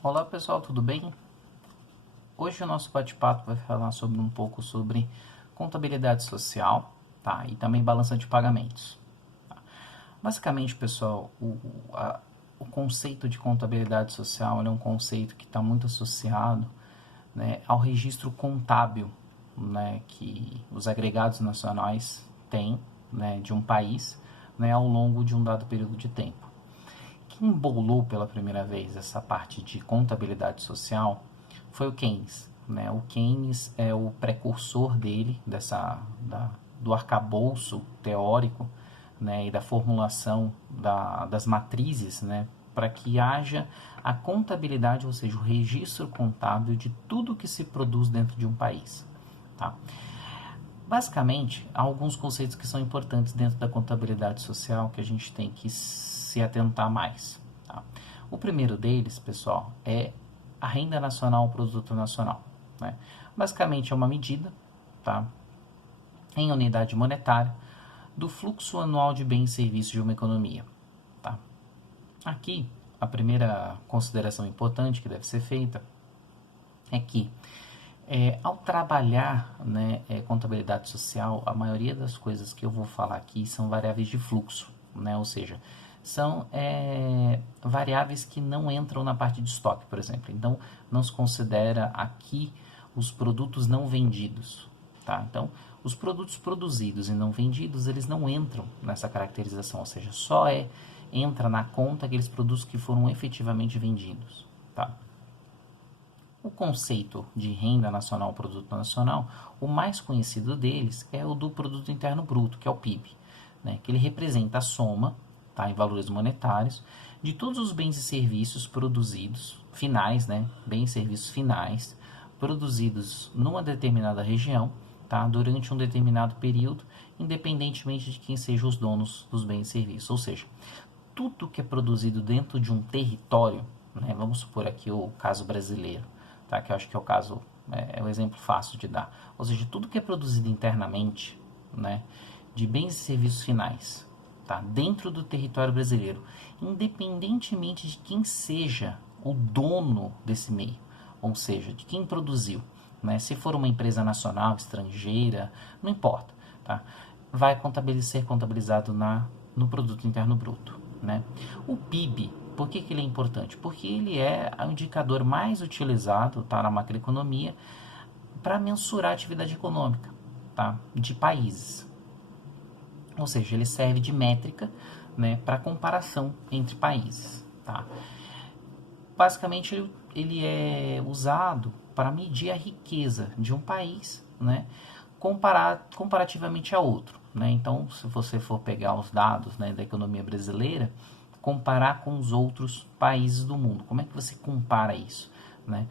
Olá pessoal, tudo bem? Hoje o nosso bate-papo vai falar um pouco sobre contabilidade social, tá? E também balança de pagamentos. Tá? Basicamente, pessoal, o conceito de contabilidade social é um conceito que está muito associado, né, ao registro contábil, né, que os agregados nacionais têm, né, de um país, né, ao longo de um dado período de tempo. Quem bolou pela primeira vez essa parte de contabilidade social foi o Keynes. Né? O Keynes é o precursor dele, do arcabouço teórico, né, e da formulação das matrizes, né, para que haja a contabilidade, ou seja, o registro contábil de tudo que se produz dentro de um país. Tá? Basicamente, há alguns conceitos que são importantes dentro da contabilidade social que a gente tem que se atentar mais. Tá? O primeiro deles, pessoal, é a renda nacional ao produto nacional. Né? Basicamente, é uma medida, tá, em unidade monetária, do fluxo anual de bens e serviços de uma economia. Tá? Aqui, a primeira consideração importante que deve ser feita é que ao trabalhar, né, contabilidade social, a maioria das coisas que eu vou falar aqui são variáveis de fluxo, né, ou seja, são variáveis que não entram na parte de estoque, por exemplo. Então, não se considera aqui os produtos não vendidos. Tá? Então, os produtos produzidos e não vendidos, eles não entram nessa caracterização, ou seja, entra na conta aqueles produtos que foram efetivamente vendidos. Tá? O conceito de renda nacional, produto nacional, o mais conhecido deles é o do produto interno bruto, que é o PIB, né, que ele representa a soma, tá, em valores monetários, de todos os bens e serviços produzidos, finais, né, bens e serviços finais, produzidos numa determinada região, tá, durante um determinado período, independentemente de quem sejam os donos dos bens e serviços. Ou seja, tudo que é produzido dentro de um território, né, vamos supor aqui o caso brasileiro, tá, que eu acho que é o caso, é o exemplo fácil de dar. Ou seja, tudo que é produzido internamente, né, de bens e serviços finais, tá, dentro do território brasileiro, independentemente de quem seja o dono desse meio, ou seja, de quem produziu, né, se for uma empresa nacional, estrangeira, não importa, tá, vai ser contabilizado no produto interno bruto. Né? O PIB, por que ele é importante? Porque ele é o indicador mais utilizado, tá, na macroeconomia para mensurar a atividade econômica, tá, de países. Ou seja, ele serve de métrica, né, para comparação entre países. Tá? Basicamente, ele é usado para medir a riqueza de um país, né, comparativamente a outro. Né? Então, se você for pegar os dados, né, da economia brasileira, comparar com os outros países do mundo, como é que você compara isso? Né?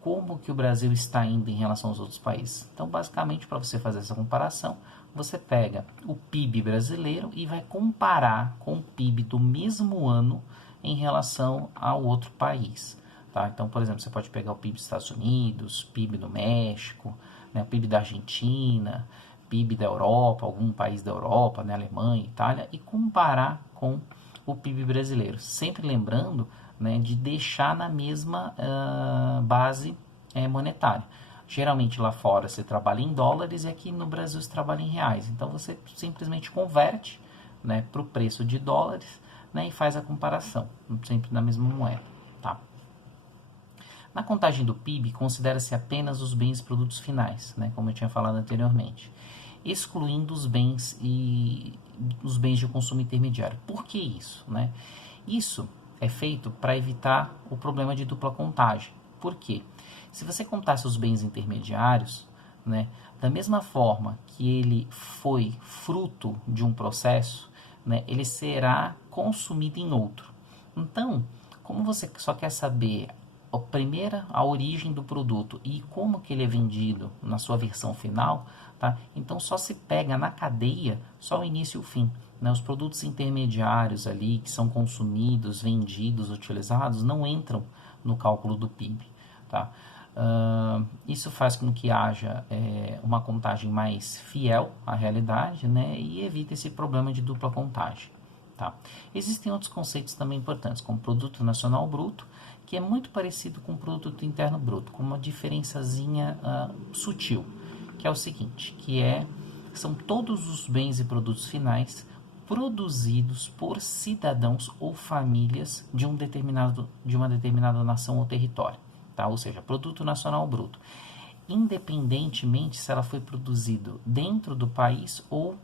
Como que o Brasil está indo em relação aos outros países? Então, basicamente, para você fazer essa comparação, você pega o PIB brasileiro e vai comparar com o PIB do mesmo ano em relação ao outro país. Tá? Então, por exemplo, você pode pegar o PIB dos Estados Unidos, PIB do México, né, PIB da Argentina, PIB da Europa, algum país da Europa, né, Alemanha, Itália, e comparar com o PIB brasileiro. Sempre lembrando, né, de deixar na mesma base monetária. Geralmente lá fora você trabalha em dólares e aqui no Brasil você trabalha em reais. Então você simplesmente converte, né, para o preço de dólares, né, e faz a comparação, sempre na mesma moeda. Tá? Na contagem do PIB, considera-se apenas os bens e produtos finais, né, como eu tinha falado anteriormente, excluindo os bens de consumo intermediário. Por que isso? Né? Isso é feito para evitar o problema de dupla contagem. Por quê? Se você contasse os bens intermediários, né, da mesma forma que ele foi fruto de um processo, né, ele será consumido em outro. Então, como você só quer saber a origem do produto e como que ele é vendido na sua versão final, tá? Então só se pega na cadeia só o início e o fim. Né? Os produtos intermediários ali que são consumidos, vendidos, utilizados, não entram no cálculo do PIB. Tá? Isso faz com que haja uma contagem mais fiel à realidade, né? E evita esse problema de dupla contagem. Tá? Existem outros conceitos também importantes, como produto nacional bruto, que é muito parecido com o produto interno bruto, com uma diferençazinha sutil, que é o seguinte, são todos os bens e produtos finais produzidos por cidadãos ou famílias de uma determinada nação ou território, tá? Ou seja, produto nacional bruto, independentemente se ela foi produzido dentro do país ou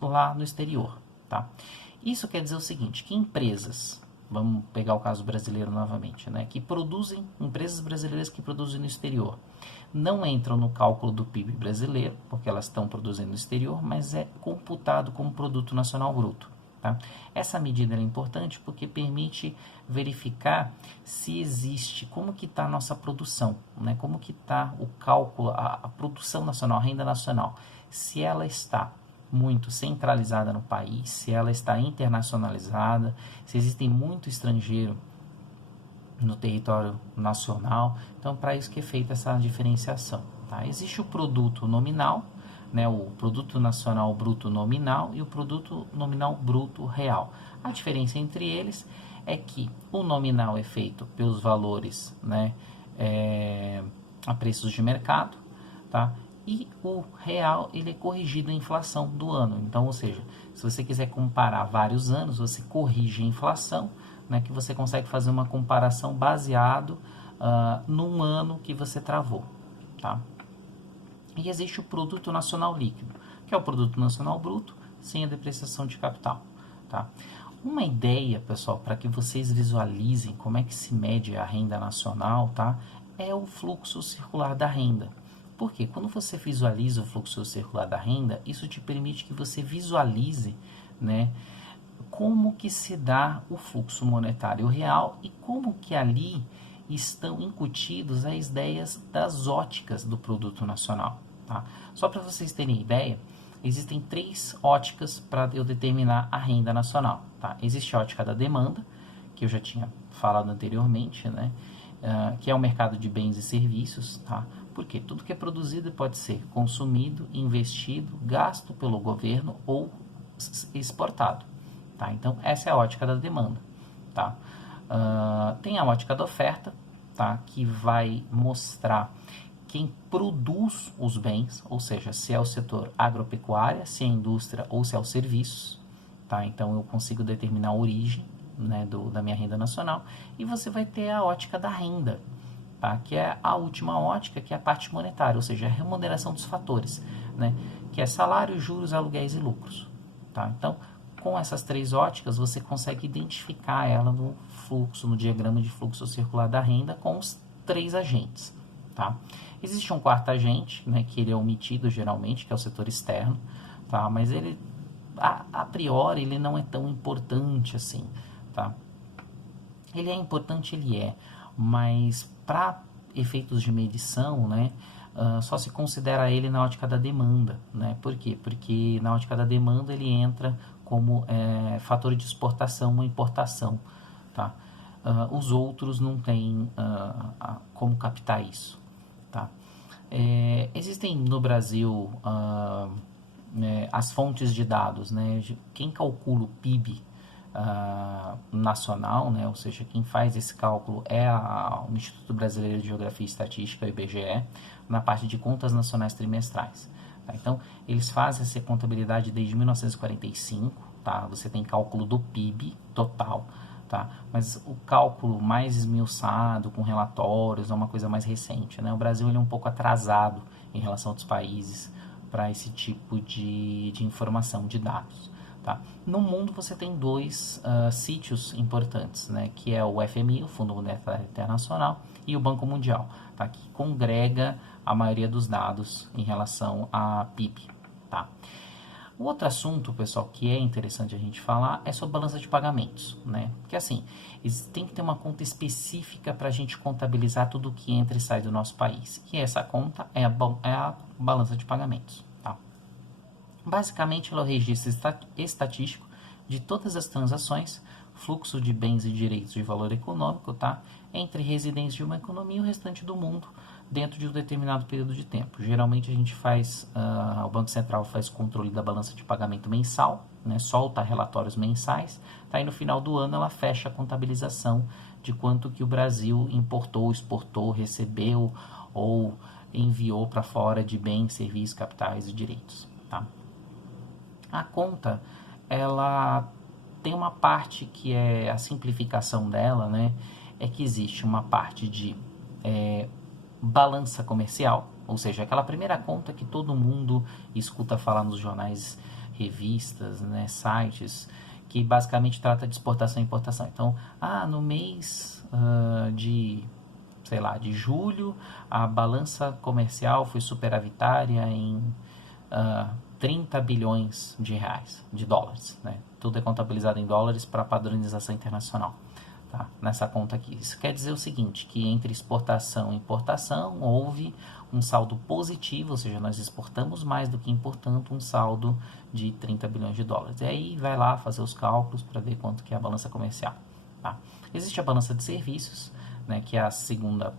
lá no exterior, tá? Isso quer dizer o seguinte, que empresas, vamos pegar o caso brasileiro novamente, né, empresas brasileiras que produzem no exterior, não entram no cálculo do PIB brasileiro, porque elas estão produzindo no exterior, mas é computado como produto nacional bruto. Tá? Essa medida é importante porque permite verificar se existe, como que está a nossa produção, né? Como que está o cálculo, a produção nacional, a renda nacional, se ela está muito centralizada no país, se ela está internacionalizada, se existe muito estrangeiro no território nacional. Então, para isso que é feita essa diferenciação. Tá? Existe o produto nominal, né, o produto nacional bruto nominal e o produto nominal bruto real. A diferença entre eles é que o nominal é feito pelos valores, né, a preços de mercado, tá? E o real ele é corrigido à inflação do ano. Então, ou seja, se você quiser comparar vários anos, você corrige a inflação, né, que você consegue fazer uma comparação baseado num ano que você travou. Tá? E existe o Produto Nacional Líquido, que é o Produto Nacional Bruto sem a depreciação de capital. Tá? Uma ideia, pessoal, para que vocês visualizem como é que se mede a renda nacional, tá? É o fluxo circular da renda. Por quê? Quando você visualiza o fluxo circular da renda, isso te permite que você visualize, né, como que se dá o fluxo monetário real e como que ali estão incutidos as ideias das óticas do produto nacional. Tá? Só para vocês terem ideia, existem 3 óticas para eu determinar a renda nacional. Tá? Existe a ótica da demanda, que eu já tinha falado anteriormente, né? Que é o mercado de bens e serviços. Tá? Porque tudo que é produzido pode ser consumido, investido, gasto pelo governo ou exportado. Tá? Então, essa é a ótica da demanda. Tá? Tem a ótica da oferta, tá? Que vai mostrar quem produz os bens, ou seja, se é o setor agropecuária, se é a indústria ou se é os serviços. Tá? Então, eu consigo determinar a origem, né, da minha renda nacional. E você vai ter a ótica da renda, tá? Que é a última ótica, que é a parte monetária, ou seja, a remuneração dos fatores, né? Que é salário, juros, aluguéis e lucros. Tá? Então, com essas 3 óticas, você consegue identificar ela no fluxo, no diagrama de fluxo circular da renda com os 3 agentes. Tá? Existe um 4º agente, né, que ele é omitido geralmente, que é o setor externo, tá? Mas ele, a priori, ele não é tão importante assim. Tá? Ele é importante, mas para efeitos de medição, né, só se considera ele na ótica da demanda. Né? Por quê? Porque na ótica da demanda ele entra como fator de exportação ou importação. Tá? Os outros não têm como captar isso. Tá? Existem no Brasil as fontes de dados. Né? Quem calcula o PIB nacional, né? Ou seja, quem faz esse cálculo é o Instituto Brasileiro de Geografia e Estatística, o IBGE, na parte de contas nacionais trimestrais. Tá? Então, eles fazem essa contabilidade desde 1945, tá? Você tem cálculo do PIB total, tá? Mas o cálculo mais esmiuçado, com relatórios, é uma coisa mais recente, né? O Brasil ele é um pouco atrasado em relação a outros países para esse tipo de informação, de dados. Tá? No mundo você tem 2 sítios importantes, né? Que é o FMI, o Fundo Monetário Internacional, e o Banco Mundial, tá? Que congrega a maioria dos dados em relação a PIB. Tá? O outro assunto, pessoal, que é interessante a gente falar é sobre balança de pagamentos, né? Porque assim, tem que ter uma conta específica para a gente contabilizar tudo que entra e sai do nosso país. E essa conta é a balança de pagamentos. Tá? Basicamente, ela é o registro estatístico de todas as transações, fluxo de bens e direitos de valor econômico, tá? Entre residentes de uma economia e o restante do mundo, dentro de um determinado período de tempo. Geralmente a gente o Banco Central faz controle da balança de pagamento mensal, né? Solta relatórios mensais, tá? E no final do ano ela fecha a contabilização de quanto que o Brasil importou, exportou, recebeu ou enviou para fora de bens, serviços, capitais e direitos. Tá? A conta, ela tem uma parte que é a simplificação dela, né? É que existe uma parte de balança comercial, ou seja, aquela primeira conta que todo mundo escuta falar nos jornais, revistas, né, sites, que basicamente trata de exportação e importação. Então, no mês de julho, a balança comercial foi superavitária em 30 bilhões de reais, de dólares, né? Tudo é contabilizado em dólares para padronização internacional. Tá? Nessa conta aqui. Isso quer dizer o seguinte, que entre exportação e importação houve um saldo positivo, ou seja, nós exportamos mais do que importando, um saldo de 30 bilhões de dólares. E aí vai lá fazer os cálculos para ver quanto que é a balança comercial. Tá? Existe a balança de serviços, né, que é a segunda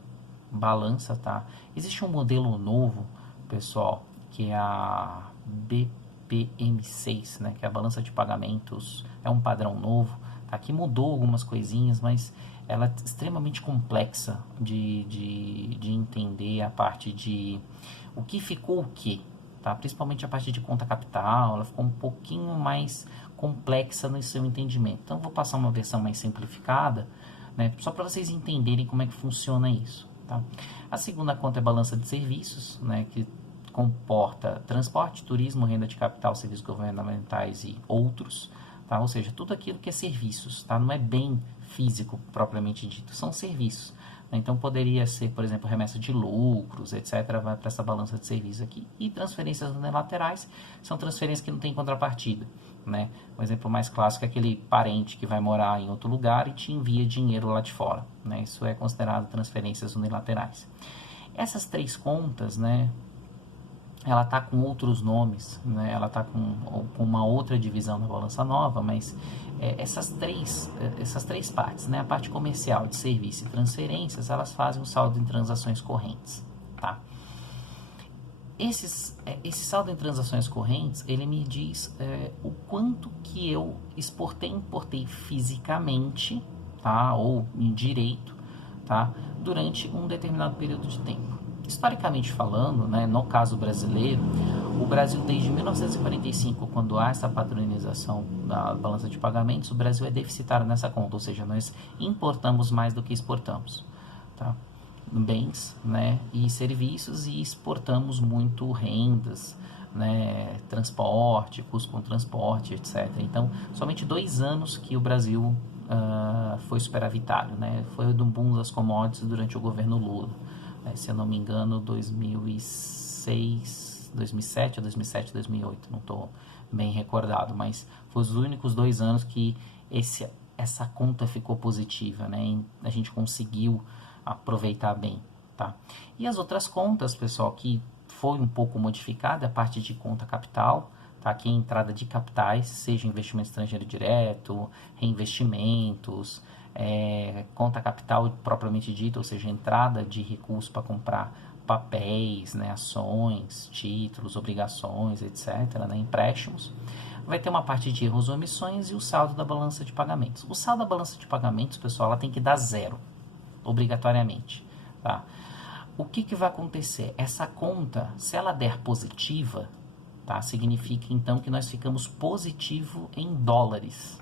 balança. Tá? Existe um modelo novo, pessoal, que é a BPM6, né, que é a balança de pagamentos, é um padrão novo. Aqui mudou algumas coisinhas, mas ela é extremamente complexa de entender a parte de o que ficou o que, tá? Principalmente a parte de conta capital, ela ficou um pouquinho mais complexa no seu entendimento. Então, vou passar uma versão mais simplificada, né, só para vocês entenderem como é que funciona isso. Tá? A segunda conta é balança de serviços, né, que comporta transporte, turismo, renda de capital, serviços governamentais e outros. Tá? Ou seja, tudo aquilo que é serviços, tá? Não é bem físico propriamente dito, são serviços. Né? Então, poderia ser, por exemplo, remessa de lucros, etc., vai para essa balança de serviços aqui. E transferências unilaterais são transferências que não têm contrapartida. Né? Um exemplo mais clássico é aquele parente que vai morar em outro lugar e te envia dinheiro lá de fora. Né? Isso é considerado transferências unilaterais. Essas três contas, né, ela está com outros nomes, né? Ela está com uma outra divisão na balança nova, mas essas três partes, né? A parte comercial, de serviço e transferências, elas fazem o saldo em transações correntes. Tá? Esse saldo em transações correntes, ele me diz o quanto que eu exportei e importei fisicamente, tá? Ou em direito, tá? Durante um determinado período de tempo. Historicamente falando, né, no caso brasileiro, o Brasil desde 1945, quando há essa padronização da balança de pagamentos, o Brasil é deficitário nessa conta, ou seja, nós importamos mais do que exportamos, tá? Bens, né, e serviços, e exportamos muito rendas, né, transporte, custo com transporte, etc. Então, somente 2 anos que o Brasil foi superavitário, né? Foi do boom das commodities durante o governo Lula. Se eu não me engano, 2006, 2007 ou 2007, 2008, não estou bem recordado, mas foi os únicos 2 anos que essa conta ficou positiva, né? A gente conseguiu aproveitar bem, tá? E as outras contas, pessoal, que foi um pouco modificada, a parte de conta capital, tá? Aqui é a entrada de capitais, seja investimento estrangeiro direto, reinvestimentos, conta capital propriamente dita, ou seja, entrada de recursos para comprar papéis, né, ações, títulos, obrigações, etc., né, empréstimos. Vai ter uma parte de erros ou omissões e o saldo da balança de pagamentos. O saldo da balança de pagamentos, pessoal, ela tem que dar 0, obrigatoriamente. Tá? O que vai acontecer? Essa conta, se ela der positiva, tá, significa então que nós ficamos positivo em dólares.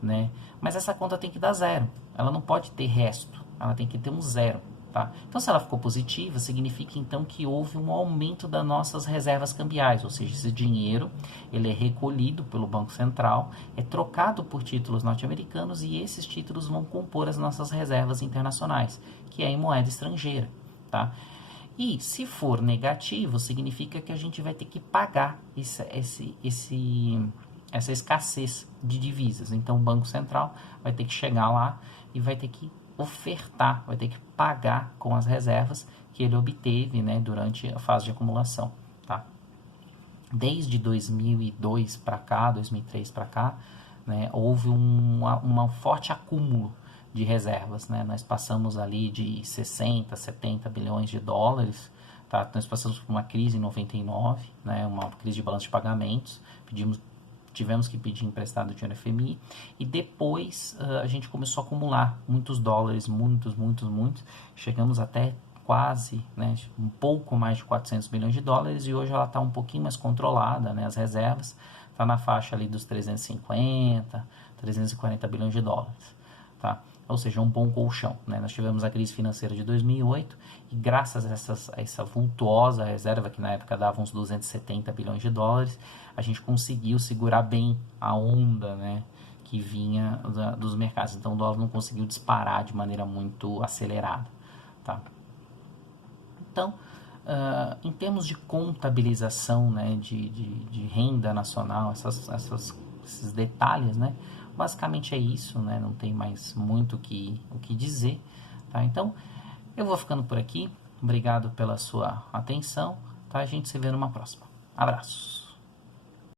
Né? Mas essa conta tem que dar 0, ela não pode ter resto, ela tem que ter um 0. Tá? Então, se ela ficou positiva, significa então que houve um aumento das nossas reservas cambiais, ou seja, esse dinheiro ele é recolhido pelo Banco Central, é trocado por títulos norte-americanos e esses títulos vão compor as nossas reservas internacionais, que é em moeda estrangeira. Tá? E se for negativo, significa que a gente vai ter que pagar essa escassez de divisas. Então, o Banco Central vai ter que chegar lá e vai ter que ofertar, vai ter que pagar com as reservas que ele obteve, né, durante a fase de acumulação. Tá? Desde 2002 para cá, 2003 para cá, né, houve um forte acúmulo de reservas. Né? Nós passamos ali de 60, 70 bilhões de dólares. Tá? Nós passamos por uma crise em 99, né, uma crise de balanço de pagamentos, tivemos que pedir emprestado dinheiro FMI, e depois a gente começou a acumular muitos dólares, muitos, chegamos até quase, né, um pouco mais de 400 bilhões de dólares, e hoje ela está um pouquinho mais controlada, né, as reservas, está na faixa ali dos 350, 340 bilhões de dólares, tá? Ou seja, um bom colchão, né? Nós tivemos a crise financeira de 2008 e graças a essa vultuosa reserva, que na época dava uns 270 bilhões de dólares, a gente conseguiu segurar bem a onda, né, que vinha dos mercados. Então o dólar não conseguiu disparar de maneira muito acelerada, tá? Então, em termos de contabilização, né, de renda nacional, esses detalhes, né, basicamente é isso, né, não tem mais muito o que dizer, tá? Então, eu vou ficando por aqui, obrigado pela sua atenção, tá? A gente se vê numa próxima. Abraços!